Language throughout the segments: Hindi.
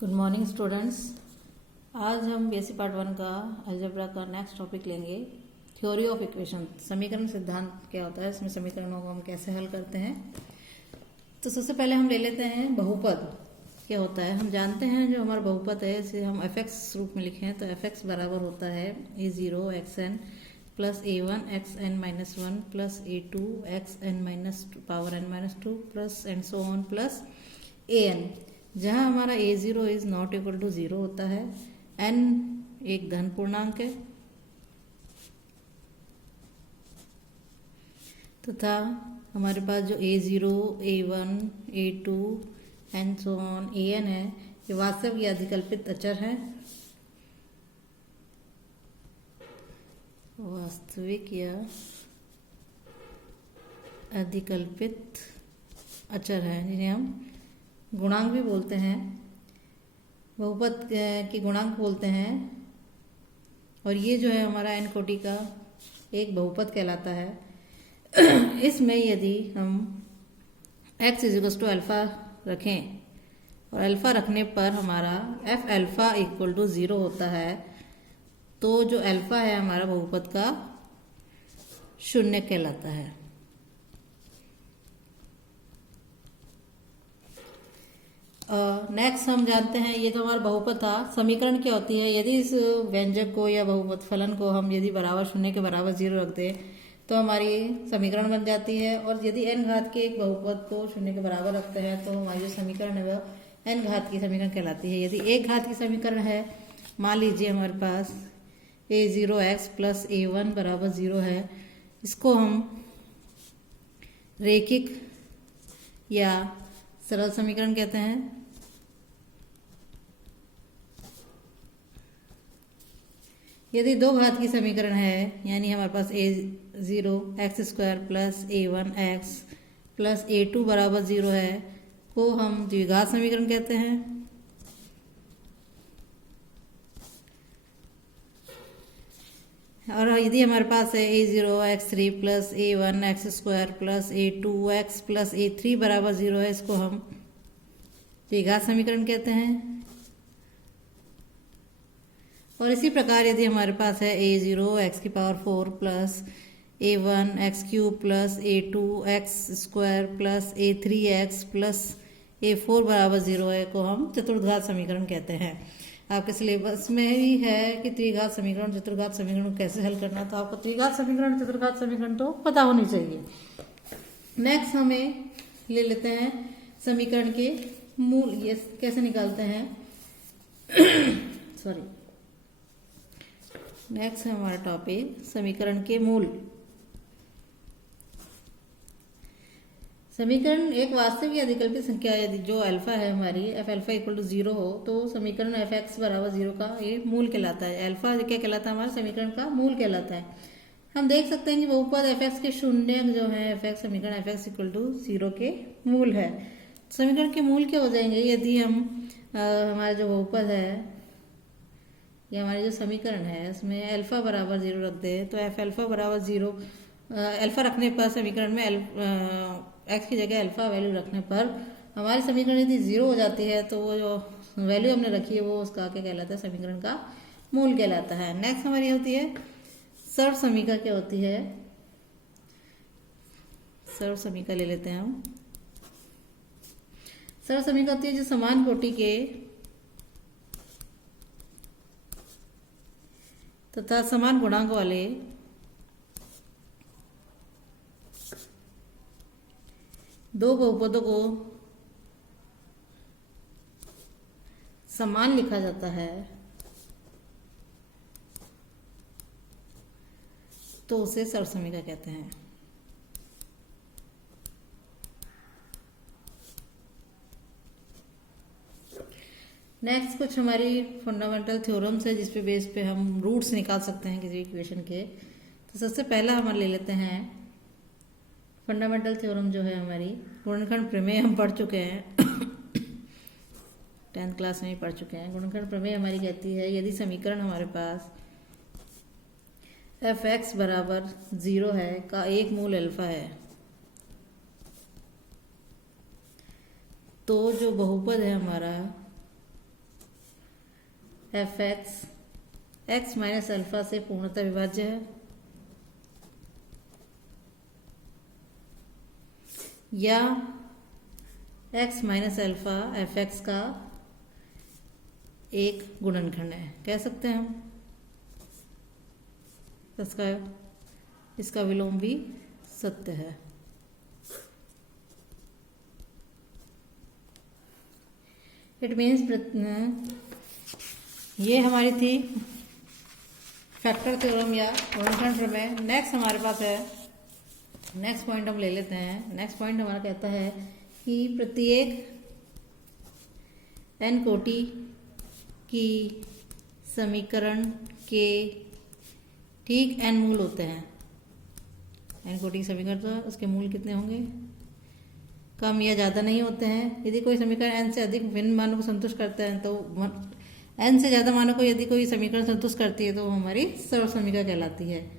Good morning students. आज हम बीएससी पार्ट 1 का अलजेब्रा का नेक्स्ट टॉपिक लेंगे, थ्योरी ऑफ इक्वेशन। समीकरण सिद्धांत क्या होता है, इसमें समीकरणों को हम कैसे हल करते हैं। तो सबसे पहले हम ले लेते हैं बहुपद क्या होता है। हम जानते हैं जो हमारा बहुपद है इसे हम fx रूप में लिखें तो fx बराबर होता है a0 xn plus a1 xn minus 1 plus a2 xn minus power n minus 2 plus and so on plus an, जहाँ हमारा a0 is not equal to 0 होता है, n एक धन पूर्णांक है तथा हमारे पास जो a0, a1, a2 and so on an है ये वास्तविक या अधिकल्पित अचर है। वास्तविक या अधिकल्पित अचर है जिन्हें हम गुणांक भी बोलते हैं, बहुपद के गुणांक बोलते हैं। और ये जो है हमारा n कोटि का एक बहुपद कहलाता है। इसमें यदि हम x इज टू अल्फा रखें और अल्फा रखने पर हमारा f अल्फा इक्वल टू 0 होता है, तो जो अल्फा है हमारा बहुपद का शून्य कहलाता है। नेक्स्ट हम जानते हैं, ये तो हमारा बहुपद था। समीकरण क्या होती है, यदि इस व्यंजक को या बहुपद फलन को हम यदि बराबर शून्य के बराबर 0 रख दें तो हमारी समीकरण बन जाती है। और यदि n घात के एक बहुपद को शून्य के बराबर रखते हैं तो हमारी जो समीकरण है वह n घात की समीकरण कहलाती है। यदि एक घात की समीकरण है, मान लीजिए हमारे पास a0x प्लस a1 बराबर 0 है, इसको हम रैखिक या सरल समीकरण कहते हैं। यदि दो घात की समीकरण है, यानी हमारे पास a0 x square plus a1 x plus a2 बराबर 0 है, को हम द्विघात समीकरण कहते हैं। और यदि हमारे पास है a0 x3 plus a1 x square plus a2 x plus a3 बराबर 0 है, इसको हम द्विघात समीकरण कहते हैं। और इसी प्रकार यदि हमारे पास है a0 x की power 4 plus a1 x cube plus a2 x square plus a3 x plus a4 बराबर 0 है, को हम चतुर्घात समीकरण कहते हैं। आपके सिलेबस में ही है कि त्रिघात समीकरण चतुर्घात समीकरण कैसे हल करना, तो आपको त्रिघात समीकरण चतुर्घात समीकरण तो पता होनी चाहिए। नेक्स्ट हमें ले लेते हैं समीकरण के मूल, ये कैसे निकालते हैं। सॉरी, नेक्स्ट है हमारा टॉपिक समीकरण के मूल। समीकरण एक वास्तविक या अधिकल्पित संख्या यदि जो अल्फा है हमारी f अल्फा इक्वल टू 0 हो तो समीकरण f x बराबर 0 का ये मूल कहलाता है। अल्फा क्या कहलाता है, हमारे समीकरण का मूल कहलाता है। हम देख सकते हैं कि बहुपद f x के शून्य जो है f x समीकरण f x इक्वल टू 0 के मूल है। समीकरण के मूल क्या हो जाएंगे, यदि हम हमारा जो बहुपद है या हमारी जो समीकरण है इसमें अल्फा बराबर 0 रख दे तो f अल्फा बराबर 0, अल्फा रखने पर समीकरण में x की जगह अल्फा वैल्यू रखने पर हमारी समीकरण यदि 0 हो जाती है तो वो जो वैल्यू हमने रखी है वो उसका क्या कहलाता है, समीकरण का मूल कहलाता है। नेक्स्ट हमारी होती है सर्व समीका। क्या होती है सर्व समीका, ले लेते हैं हम। सर्व समीका होती है जो समान कोटि के तथा समान गुणांक वाले दो बहुपदों को समान लिखा जाता है तो उसे सर्व समीका कहते हैं। नेक्स्ट कुछ हमारी फंडामेंटल थ्योरम्स है जिसपे बेस पे हम रूट्स निकाल सकते हैं किसी इक्वेशन के। तो सबसे पहला हम ले लेते हैं फंडामेंटल थ्योरम जो है हमारी गुणनखंड प्रमेय। हम पढ़ चुके हैं 10th क्लास में ही पढ़ चुके हैं। गुणनखंड प्रमेय हमारी कहती है यदि समीकरण हमारे पास f x बराबर 0 है का एक मूल अल्फा है तो जो बहुपद है हमारा एफ एक्स माइनस अल्फा से पूर्णतः विभाज्य है, या x minus alpha F x का एक गुणनखंड है, कह सकते हैं हम। इसका विलोम भी सत्य है। इट मीन्स ये हमारी थी फैक्टर थ्योरम या गुणनखंड प्रमेय। नेक्स्ट हमारे पास है, नेक्स्ट पॉइंट हम ले लेते हैं। नेक्स्ट पॉइंट हमारा कहता है कि प्रत्येक n कोटि की समीकरण के ठीक n मूल होते हैं। n कोटि की समीकरण तो उसके मूल कितने होंगे, कम या ज़्यादा नहीं होते हैं। यदि कोई समीकरण n से अधिक भिन्न मानों को संतुष्ट करता है तो n से ज़्यादा मानों को यदि कोई समीकरण संतुष्ट करती है तो वो हमारी सर्व समीकरण कहलाती है।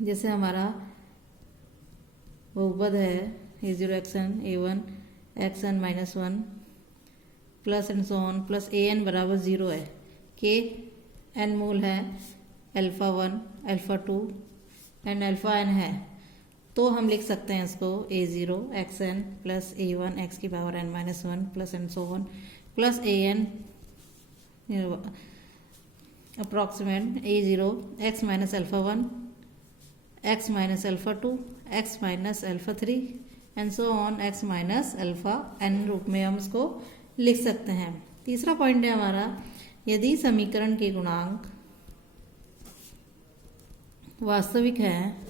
जैसे हमारा बहुपद है a0xn a1 xn minus 1 plus and so on plus an बराबर 0 है, के n मूल है alpha 1 alpha 2 and alpha n है, तो हम लिख सकते हैं इसको a0 xn plus a1 x की power n minus 1 plus and so on plus an approximate a0 x minus alpha 1 x minus alpha 2 x minus alpha 3 and so on x minus alpha n रूप में हम इसको लिख सकते हैं। तीसरा पॉइंट है हमारा, यदि समीकरण के गुणांक वास्तविक है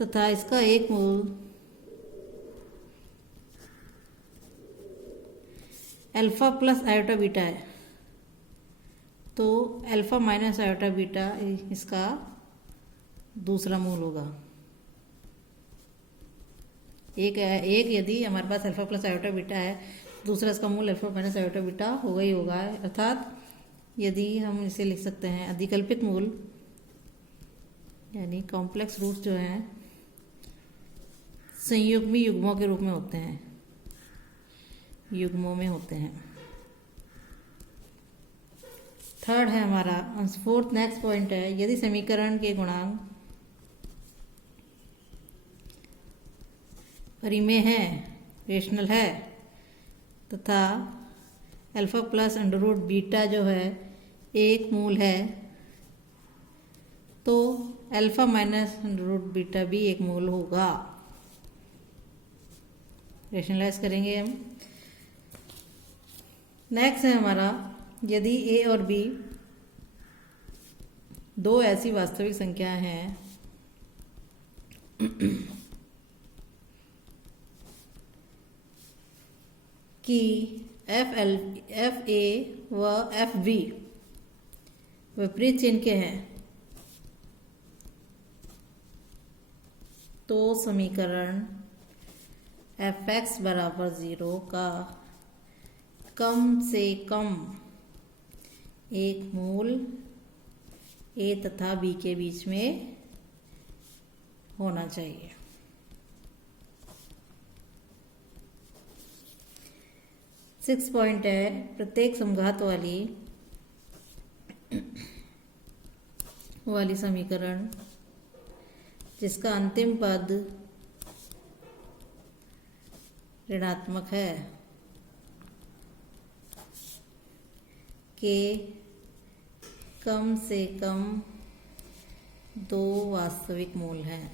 तथा इसका एक मूल अल्फा प्लस आयोटा बीटा है, तो अल्फा माइनस आयोटा बीटा इसका दूसरा मूल होगा। एक यदि हमारे पास अल्फा प्लस आयोटा बीटा है, दूसरा इसका मूल अल्फा माइनस आयोटा बीटा होगा ही होगा। अर्थात यदि हम इसे लिख सकते हैं अधिकल्पित मूल, यानी कॉम्प्लेक्स रूट्स जो हैं संयुग्मी युग्मों के रूप में होते हैं, युग्मों में होते हैं। थर्ड है हमारा फोर्थ नेक्स्ट पॉइंट है, यदि समीकरण के गुणांक परिमेय है, रेशनल है तथा alpha plus under root beta जो है एक मूल है, तो alpha minus under root beta भी एक मूल होगा। रेशनलाइज करेंगे हम। नेक्स्ट है हमारा, यदि a और b दो ऐसी वास्तविक संख्याएं हैं कि एफ ए व एफ बी विपरीत चिन्ह के हैं, तो समीकरण एफ एक्स बराबर 0 का कम से कम एक मूल a तथा b के बीच में होना चाहिए। सिक्स पॉइंट है, प्रत्येक समघात वाली समीकरण जिसका अंतिम पद ऋणात्मक है के कम से कम दो वास्तविक मूल हैं।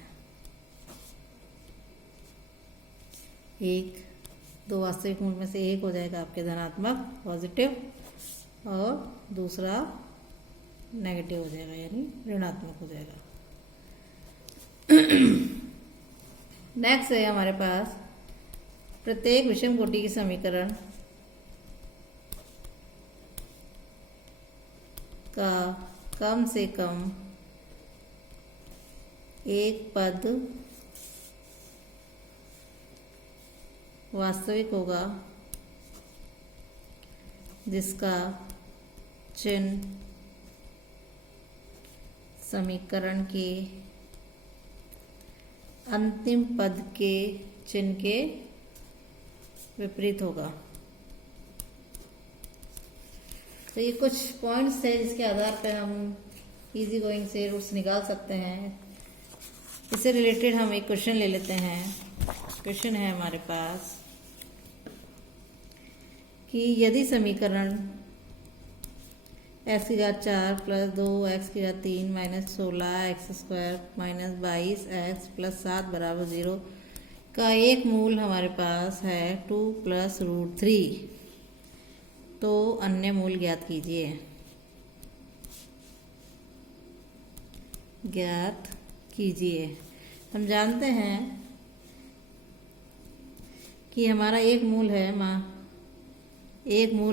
दो वास्तविक मूल में से एक हो जाएगा आपके धनात्मक पॉजिटिव और दूसरा नेगेटिव हो जाएगा, यानी ऋणात्मक हो जाएगा। नेक्स्ट है हमारे पास, प्रत्येक विषम कोटि की समीकरण का कम से कम एक पद वास्तविक होगा जिसका चिन्ह समीकरण के अंतिम पद के चिन्ह के विपरीत होगा। तो ये कुछ पॉइंट्स है जिसके आधार पर हम इजी गोइंग से रूट्स निकाल सकते हैं। इससे रिलेटेड हम एक क्वेश्चन ले लेते हैं। क्वेश्चन है हमारे पास कि यदि समीकरण x की घात 4 प्लस 2x की घात 3 minus 16x² minus 22x plus 7 बराबर 0 का एक मूल हमारे पास है 2 प्लस रूट 3, तो अन्य मूल ज्ञात कीजिए। ज्ञात कीजिए। हम जानते हैं कि हमारा एक मूल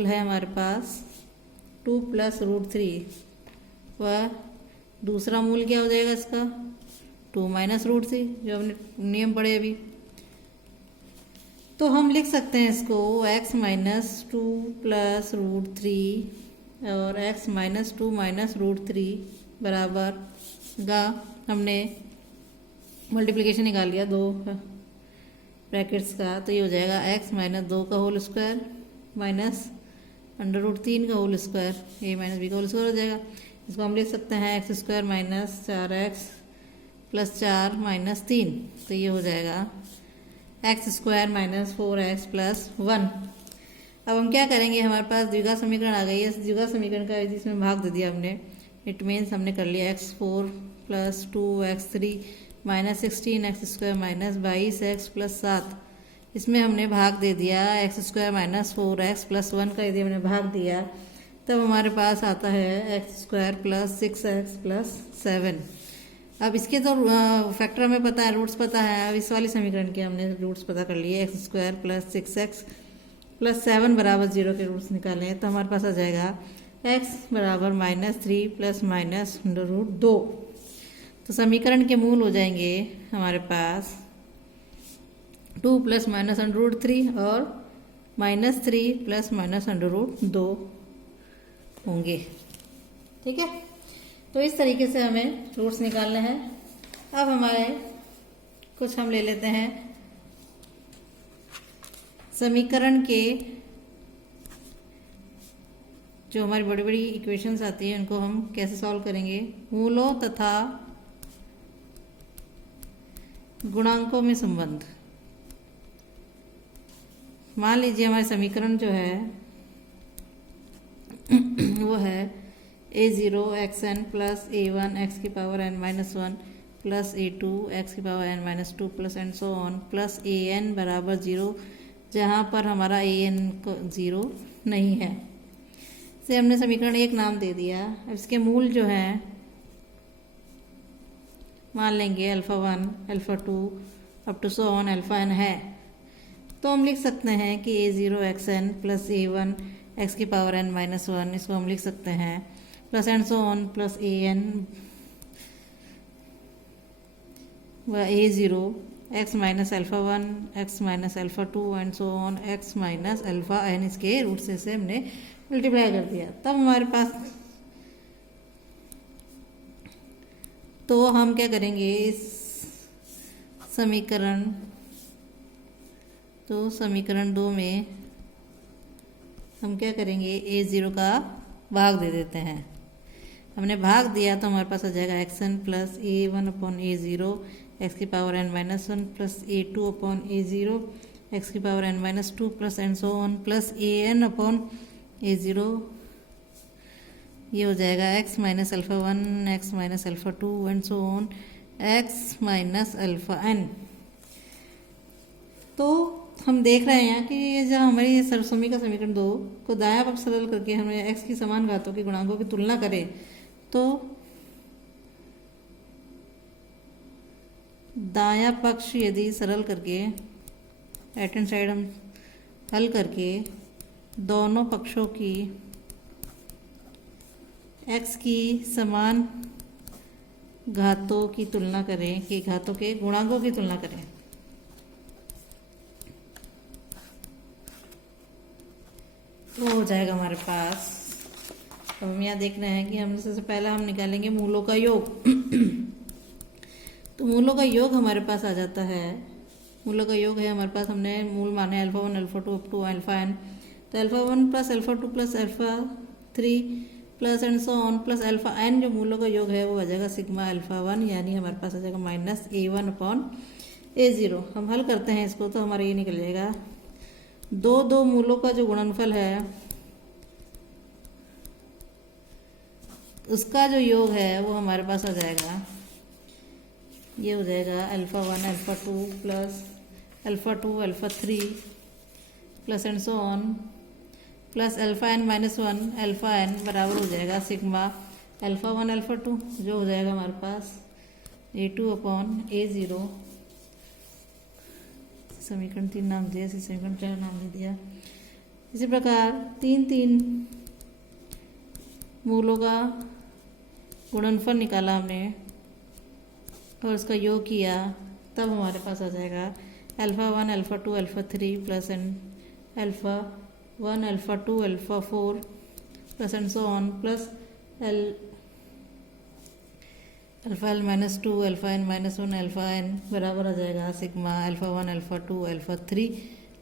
है हमारे पास 2 प्लस रूट 3, वह दूसरा मूल क्या हो जाएगा इसका 2 माइनस रूट 3, जो हमने नियम पढ़े अभी। तो हम लिख सकते हैं इसको x माइनस 2 प्लस रूट 3 और x माइनस 2 माइनस रूट 3 बराबर का हमने मल्टीप्लिकेशन निकाल लिया दो ब्रैकेट्स का, तो ये हो जाएगा x माइनस 2 का whole square minus under root 3 का whole square, a minus B का होल स्क्वायर हो जाएगा। इसको हम लिख सकते हैं x² minus 4x plus 4 minus 3, तो ये हो जाएगा x² माइनस 4x प्लस 1। अब हम क्या करेंगे, हमारे पास द्विघात समीकरण आ गई है। इस द्विघात समीकरण का जिसमें भाग दे दिया हमने, इट मीन्स हमने कर लिया x4 plus 2x3 minus 16x² minus 22x plus 7, इसमें हमने भाग दे दिया x² माइनस 4x प्लस 1 का। यदि हमने भाग दिया तब हमारे पास आता है x² प्लस 6x प्लस 7। अब इसके तो फैक्टर हमें पता है, रूट्स पता है। अब इस वाले समीकरण के हमने रूट्स पता कर लिए, x² प्लस 6x प्लस 7 बराबर 0 के रूट्स निकाले हैं, तो हमारे पास आ जाएगा x बराबर -3 प्लस माइनस अंडर रूट 2। तो समीकरण के मूल हो जाएंगे हमारे पास 2 प्लस माइनस अंडर रूट 3 और -3 प्लस माइनस अंडर रूट 2 होंगे। ठीक है, तो इस तरीके से हमें रूट्स निकालने हैं। अब हमारे कुछ हम ले लेते हैं समीकरण के जो हमारी बड़ी बड़ी इक्वेशंस आती है उनको हम कैसे सॉल्व करेंगे। मूलों तथा गुणांकों में संबंध। मान लीजिए हमारे समीकरण जो है वो है a0 xn plus a1 x की power n minus 1 plus a2 x की power n minus 2 plus and so on plus an बराबर 0, जहाँ पर हमारा an को 0 नहीं है। से हमने समीकरण एक नाम दे दिया। अब इसके मूल जो हैं मान लेंगे α1 α2 up to so on αn है, तो हम लिख सकते हैं कि a0 xn plus a1 x की पावर n माइनस 1, इसको हम लिख सकते हैं plus and so on plus an व a0 x minus α1 x minus α2 and so on x minus αn, इसके रूट से हमने मल्टीप्लाई कर दिया। तब हमारे पास तो हम क्या करेंगे इस समीकरण, तो समीकरण 2 में हम क्या करेंगे a0 का भाग दे देते हैं। हमने भाग दिया तो हमारे पास आ जाएगा xn plus a1 upon a0 x की power n minus 1 plus a2 upon a0 x की power n minus 2 plus and so on plus an upon a0, ये हो जाएगा x minus α1 x minus α2 and so on x minus αn। तो हम देख रहे हैं कि ये जो हमारी समीकरण समीकरण 2 को दायां पक्ष सरल करके हमें x की समान घातों के गुणांकों की तुलना करें, तो दायां पक्ष यदि सरल करके राइट हैंड साइड हम हल करके दोनों पक्षों की x की समान घातों की तुलना करें, कि घातों के गुणांकों की तुलना करें, तो हो जाएगा हमारे पास। अब हम यहाँ देख रहे हैं कि हम सबसे पहले हम निकालेंगे मूलों का योग। तो मूलों का योग हमारे पास आ जाता है मूलों का योग है हमारे पास, हमने मूल माने alpha 1 alpha 2 up to alpha n। तो alpha 1 plus alpha 2 plus alpha 3 plus and so on plus alpha n, जो मूलों का योग है वो आ जाएगा सिग्मा अल्फा 1, यानी हमारे पास आ जाएगा माइनस A1 अपॉन A0। हम हल करते हैं इसको तो हमारा ये निकल जाएगा, दो मूलों का जो गुणनफल है उसका जो योग है वो हमारे पास आ जाएगा, ये हो जाएगा alpha 1 alpha 2 plus alpha 2 alpha 3 plus and so on plus alpha n minus 1 alpha n बराबर हो जाएगा सिग्मा अल्फा 1 अल्फा 2, जो हो जाएगा हमारे पास A2 अपॉन A0। समीकरण 3 नाम दिया, इसी समीकरण 4 नाम दे दिया। इसी प्रकार तीन मूलों का गुणनफल निकाला हमने और उसका योग किया, तब हमारे पास आ जाएगा alpha 1 alpha 2 alpha 3 plus N alpha 1 alpha 2 alpha 4 plus and so on plus alpha L minus 2 alpha N minus 1 alpha N बराबर आ जाएगा सिग्मा अल्फा 1 अल्फा 2 अल्फा 3,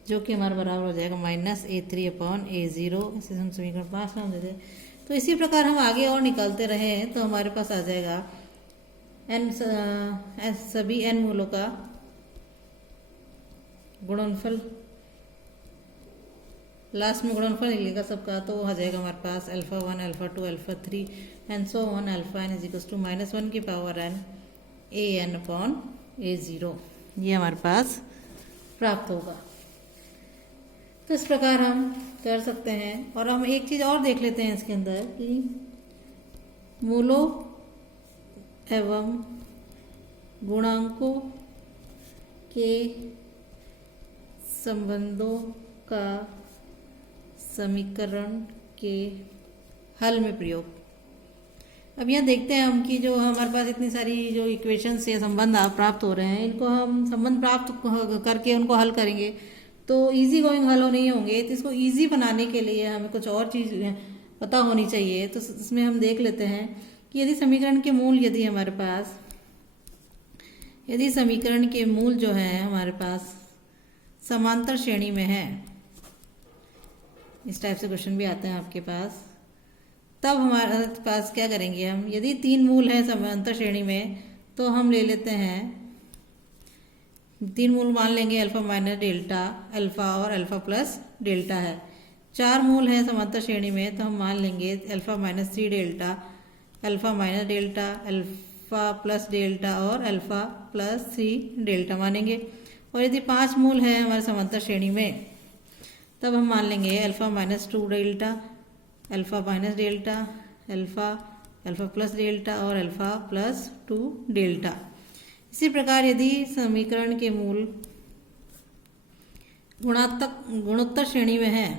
जो कि हमारा बराबर हो जाएगा माइनस A3 अपॉन A0। इसे हम समीकरण 5 नाम देते हैं। तो इसी प्रकार हम आगे और निकालते रहे तो हमारे पास आ जाएगा सभी n मूलों का गुणनफल, लास्ट में गुणनफल निकलेगा सबका, तो आ जाएगा हमारे पास alpha 1 alpha 2 alpha 3 and so on alpha n is equal to minus 1 की power n A n upon A0, ये हमारे पास प्राप्त होगा। तो इस प्रकार हम कर सकते हैं। और हम एक चीज़ और देख लेते हैं इसके अंदर कि मूलों एवं गुणांकों के संबंधों का समीकरण के हल में प्रयोग। अब यहाँ देखते हैं हम कि जो हमारे पास इतनी सारी जो इक्वेशन से संबंध प्राप्त हो रहे हैं, इनको हम संबंध प्राप्त करके उनको हल करेंगे तो इजी गोइंग हल नहीं होंगे। तो इसको इजी बनाने के लिए हमें कुछ और चीज़ पता होनी चाहिए। तो इसमें हम देख लेते हैं कि यदि समीकरण के मूल यदि समीकरण के मूल जो है हमारे पास समांतर श्रेणी में है, इस टाइप से क्वेश्चन भी आते हैं आपके पास, तब हमारे पास क्या करेंगे हम, यदि 3 मूल हैं समांतर श्रेणी में तो हम ले लेते हैं 3 मूल मान लेंगे अल्फा माइनस डेल्टा अल्फा और अल्फा प्लस डेल्टा है। 4 मूल हैं समांतर श्रेणी में तो हम मान लेंगे alpha minus 3 delta alpha minus delta alpha plus delta और अल्फा प्लस 3 डेल्टा मानेंगे। और यदि 5 मूल हैं हमारे समांतर श्रेणी में तब हम मान लेंगे alpha minus 2 delta alpha minus delta alpha plus delta और अल्फा प्लस 2 डेल्टा। इसी प्रकार यदि समीकरण के मूल गुणोत्तर श्रेणी में है,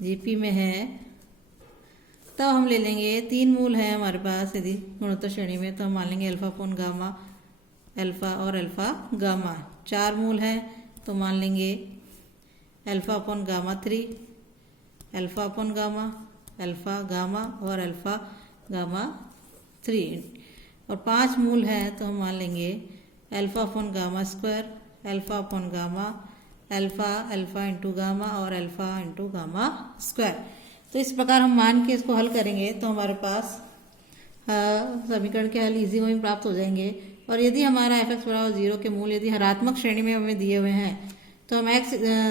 जीपी में है, तब हम ले लेंगे 3 मूल है हमारे पास यदि गुणोत्तर श्रेणी में तो हम मान लेंगे अल्फा अपॉन गामा अल्फा और अल्फा गामा। 4 मूल है तो मान लेंगे alpha upon gamma 3 alpha upon gamma alpha gamma और अल्फा गामा 3। और 5 मूल है तो हम मान लेंगे alpha upon gamma square alpha upon gamma alpha into gamma और अल्फा इंटू गामा स्क्वायर। तो इस प्रकार हम मान के इसको हल करेंगे तो हमारे पास समीकरण के हल इजी गोइंग प्राप्त हो जाएंगे। और यदि हमारा f(x) बराबर 0 के मूल यदि हरात्मक श्रेणी में हमें दिए हुए हैं तो हम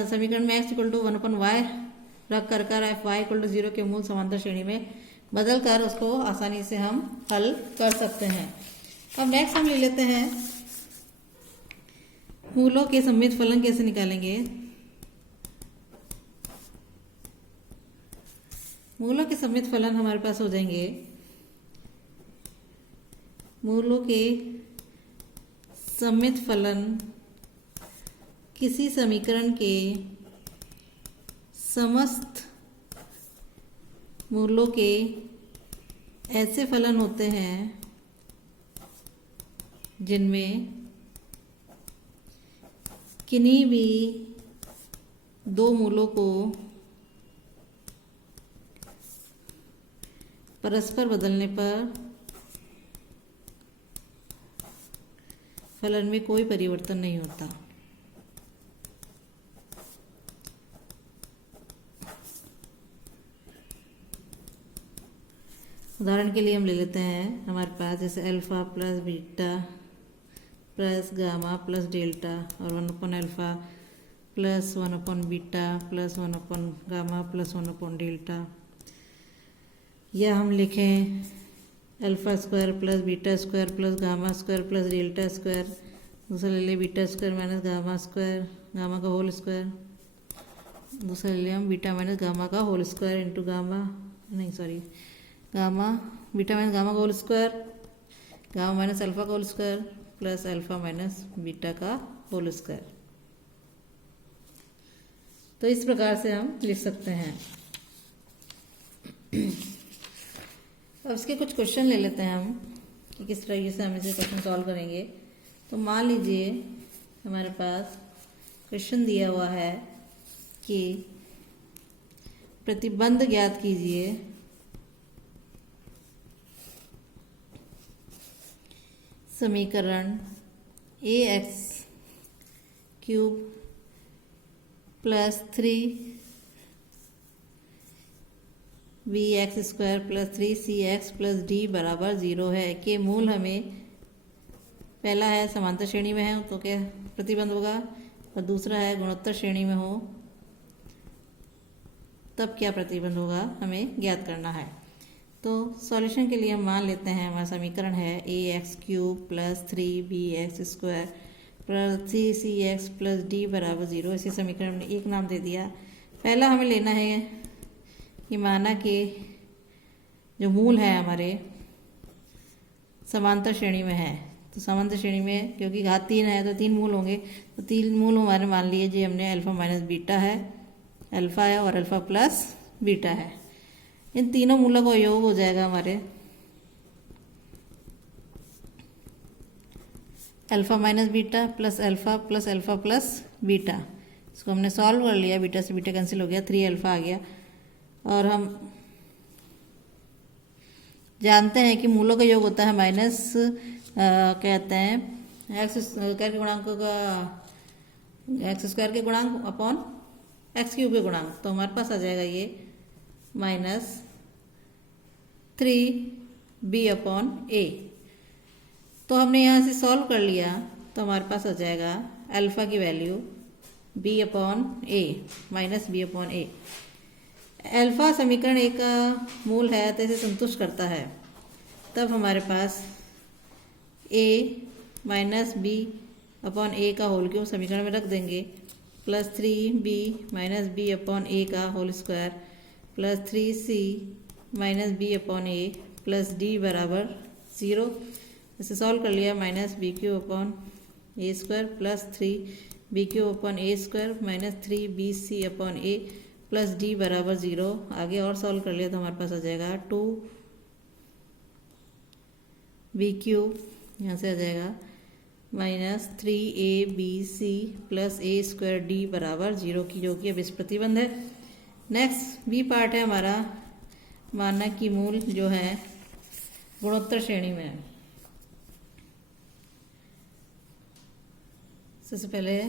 समीकरण में x इक्वल टू 1/y रख कर fy इक्वल टू 0 के मूल समांतर श्रेणी में बदल कर उसको आसानी से हम हल कर सकते हैं। अब नेक्स्ट हम ले लेते हैं मूलों के सममित फलन कैसे निकालेंगे। मूलों के सममित फलन हमारे पास हो जाएंगे, मूलों के सममित फलन किसी समीकरण के समस्त मूलों के ऐसे फलन होते हैं जिनमें किन्हीं भी 2 मूलों को परस्पर बदलने पर फलन में कोई परिवर्तन नहीं होता। उदाहरण के लिए हम ले लेते हैं, हमारे पास जैसे alpha plus beta plus gamma plus delta और 1/अल्फ़ा प्लस 1/बीटा प्लस 1/गामा प्लस 1/डेल्टा, या हम लिखें alpha square plus beta square plus gamma square plus delta square. दूसरा ले लिया beta square minus gamma square, gamma का होल स्क्वायर। दूसरा ले लिया हम बीटा माइनस गामा का होल स्क्वायर इंटू गामा, नहीं sorry, gamma beta minus gamma का whole square, gamma minus alpha का whole square plus alpha minus beta का होल स्क्वायर। तो इस प्रकार से हम लिख सकते हैं। अब इसके कुछ क्वेश्चन ले लेते हैं हम कि किस तरीके से हम इसे क्वेश्चन सॉल्व करेंगे। तो मान लीजिए हमारे पास क्वेश्चन दिया हुआ है कि प्रतिबंध ज्ञात कीजिए समीकरण ax cube plus 3bx square plus 3cx plus d बराबर 0 है के मूल हमें पहला है समांतर श्रेणी में है तो क्या प्रतिबंध होगा, और दूसरा है गुणोत्तर श्रेणी में हो तब क्या प्रतिबंध होगा हमें ज्ञात करना है। तो सॉल्यूशन के लिए हम मान लेते हैं हमारा समीकरण है ax cube plus 3bx square plus 3cx plus d बराबर 0। इसी समीकरण में एक नाम दे दिया। पहला हमें लेना है कि माना कि जो मूल है हमारे समांतर श्रेणी में है, तो समांतर श्रेणी में क्योंकि घात 3 है तो 3 मूल होंगे, तो 3 मूल हमारे मान लिए जी हमने अल्फ़ा माइनस बीटा है, अल्फ़ा है और अल्फ़ा प्लस बीटा है। इन तीनों मूलों का योग हो जाएगा हमारे alpha minus beta plus alpha plus beta. इसको हमने सॉल्व कर लिया, बीटा से बीटा कैंसिल हो गया, 3 अल्फ़ा आ गया। और हम जानते हैं कि मूलों का योग होता है माइनस कहते हैं एक्स स्क्वायर के गुणांकों का एक्स स्क्वायर के गुणांक अपॉन एक्स क्यूब के गुणांक। तो हमारे पास आ जाएगा ये माइनस 3b/a। तो हमने यहाँ से सॉल्व कर लिया तो हमारे पास आ जाएगा अल्फ़ा की value b/a minus b/a। Alpha समीकरण एक का मूल है तो इसे संतुष्ट करता है, तब हमारे पास a माइनस b/a का होल क्यूब समीकरण में रख देंगे प्लस 3b माइनस b/a का whole square plus 3c minus b/a plus d बराबर 0। इसे सॉल्व कर लिया minus b/a square plus 3b/a square minus 3bc/a plus d बराबर 0। आगे और सॉल्व कर लिया तो हमारे पास आ जाएगा 2b³ यहाँ से आ जाएगा minus 3abc plus a square d बराबर 0 की, जो कि अब इस प्रतिबंध है। नेक्स्ट बी पार्ट है हमारा, माना कि मूल जो है गुणोत्तर श्रेणी में है। सबसे पहले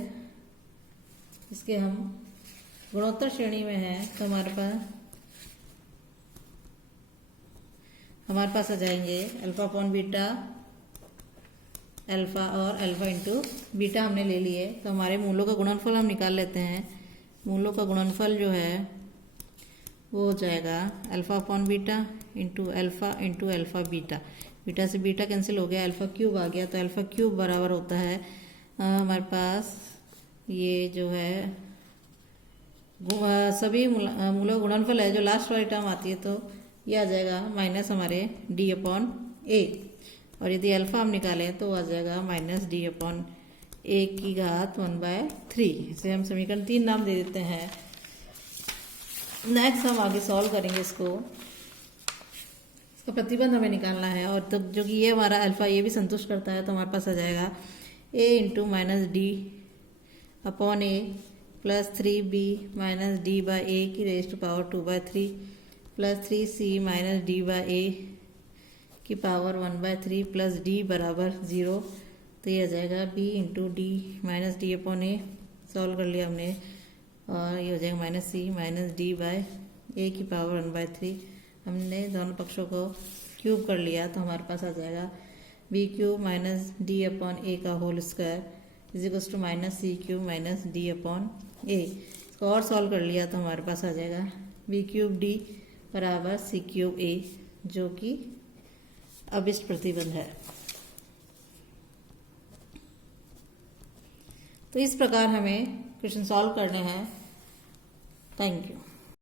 इसके हम गुणोत्तर श्रेणी में है तो हमारे पास आ जाएंगे अल्फ़ा अपॉन बीटा, अल्फ़ा और अल्फ़ा इंटू बीटा हमने ले लिए। तो हमारे मूलों का गुणनफल हम निकाल लेते हैं। मूलों का गुणनफल जो है वो हो जाएगा alpha upon beta into alpha beta. Beta से बीटा कैंसिल हो गया, अल्फ़ा क्यूब आ गया, तो अल्फ़ा क्यूब बराबर होता है हमारे पास ये जो है सभी मूलों का गुणनफल है, जो लास्ट वाली टर्म आती है तो ये आ जाएगा माइनस हमारे d/a। और यदि अल्फ़ा हम निकालें तो आ जाएगा माइनस d/a की घात 1/3। इसे हम समीकरण 3 नाम दे देते हैं। नेक्स्ट हम आगे सॉल्व करेंगे इसको। इसका प्रतिबंध हमें निकालना है, और तब जो कि ये हमारा अल्फ़ा ये भी संतुष्ट करता है तो हमारे पास आ जाएगा a into minus d/a plus 3b minus d/a की raise to power 2/3 plus 3c minus d/a की पावर 1/3 प्लस d बराबर 0। तो ये आ जाएगा b into D minus D upon A, solve कर लिया हमने, और ये हो जाएगा minus C minus D by A की पावर 1/3। हमने दोनों पक्षों को क्यूब कर लिया तो हमारे पास आ जाएगा B cube minus D upon A का whole square is equals to minus C cube minus D upon A. इसको और सॉल्व कर लिया तो हमारे पास आ जाएगा बी क्यूब डी बराबर सी क्यूब ए, जो कि अभिष्ट प्रतिबंध है। तो इस प्रकार हमें क्वेश्चन सॉल्व करने हैं। Thank you.